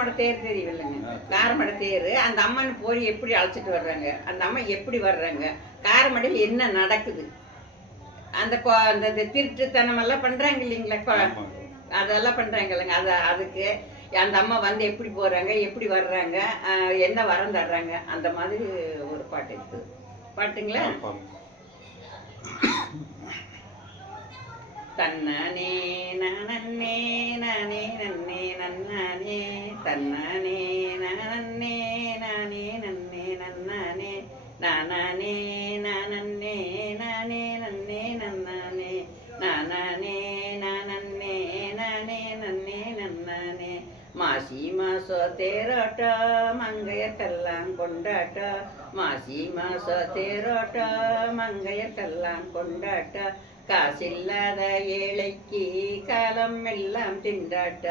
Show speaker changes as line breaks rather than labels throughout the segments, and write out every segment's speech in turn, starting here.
காரமடை தேர் தெரியவில்லைங்க காரமடை தேர். அந்த அம்மன் போய் எப்படி அழைச்சிட்டு வர்றாங்க? அந்த அம்மா எப்படி வர்றாங்க? காரமடையில் என்ன நடக்குது? அந்த அந்த திருட்டுத்தனமெல்லாம் பண்றாங்க இல்லைங்களா. அதெல்லாம் பண்றாங்க இல்லைங்க. அது அதுக்கு அந்த அம்மா வந்து எப்படி போறாங்க? எப்படி வர்றாங்க? என்ன வரம் தர்றாங்க? அந்த மாதிரி ஒரு பாட்டு இருக்குது. பாட்டுங்களா? తన్ననే తేరట మంగయ తెల్లం కొండట. మాసి మాసో తేరట మంగయ తెల్లం కొండట. காசில்லாத ஏழைக்கு காலம் எல்லாம் திண்டாட்ட.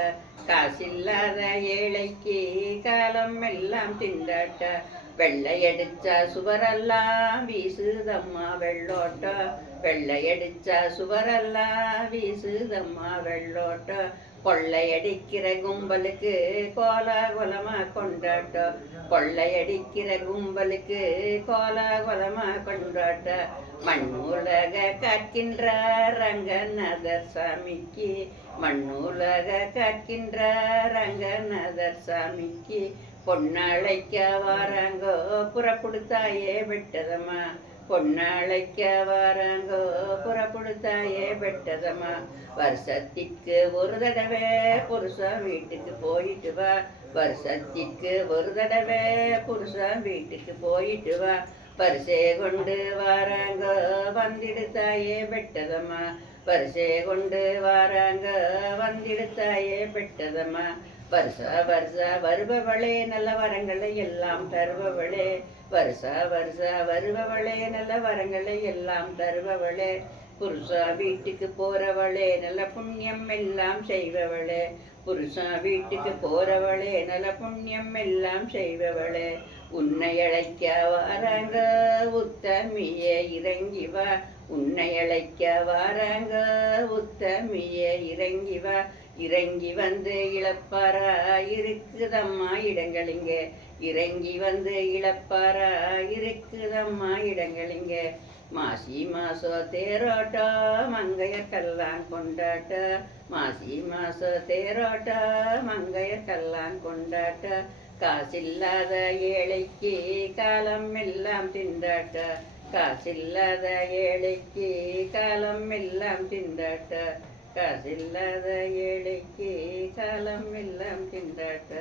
காசில்லாத ஏழைக்கு காலம் எல்லாம் திண்டாட்ட. வெள்ளையடிச்ச சுவரெல்லாம் வீசுதம்மா வெள்ளோட்ட. வெள்ளையடிச்ச சுவரெல்லாம் வீசுதம்மா வெள்ளோட்ட. கொள்ளையடிக்கிற கும்பலுக்கு கோலாகுலமா கொண்டாட்ட. கொள்ளையடிக்கிற கும்பலுக்கு கோலாகுலமா கொண்டாட்ட. மண்ணுலக காக்கின்ற ரங்கநாதர் சாமிக்கு மண்ணுலக காக்கின்ற ரங்கநாதர் சாமிக்கு பொன்னாளைக்க வாராங்கோ புறப்படுத்தாயே விட்டதம்மா. பொன்னாளைக்க வாராங்கோ புறப்படுத்தாயே பெட்டதம்மா வருஷத்திற்கு ஒரு தடவை புருஷன் வீட்டுக்கு போயிட்டு வா. வருஷத்திற்கு ஒரு தடவை புருஷன் வீட்டுக்கு போயிட்டு வா. பரிசே கொண்டு வாராங்க வந்திடுதாயே பெட்டதம்மா பரிசே கொண்டு வாராங்க வந்திடுதாயே பெட்டதம்மா வருஷா வருஷா வருபவளே நல்ல வரங்களை எல்லாம் தருபவளே வருஷா வருஷா வருபவளே நல்ல வரங்களை எல்லாம் தருபவளே புருஷா வீட்டுக்கு போறவளே நல்ல புண்ணியம் எல்லாம் செய்பவளே புருஷா வீட்டுக்கு போறவளே நல்ல புண்ணியம் எல்லாம் செய்பவளே உன்னை அழைக்க வாராங்க உத்தமியே இறங்கி வா உன்னை அழைக்க வாராங்க உத்தமியே இறங்கி வா இறங்கி வந்து இழப்பாரா இருக்குதம்மா இடங்களிங்க இறங்கி வந்து இழப்பாரா இருக்குதம்மா இடங்களிங்க மாசி மாசோ தேரோட்டா மங்கையர்க்கெல்லாம் கொண்டாட்ட. மாசி மாசோ தேரோட்டா மங்கையர்க்கெல்லாம் கொண்டாட்ட. காசில்லாத ஏழைக்கு காலம் எல்லாம் திண்டாட்ட. காசில்லாத ஏழைக்கு காலம் எல்லாம் திண்டாட்ட. காசில்லாத ஏழைக்கு காலம் எல்லாம் திண்டாட்ட.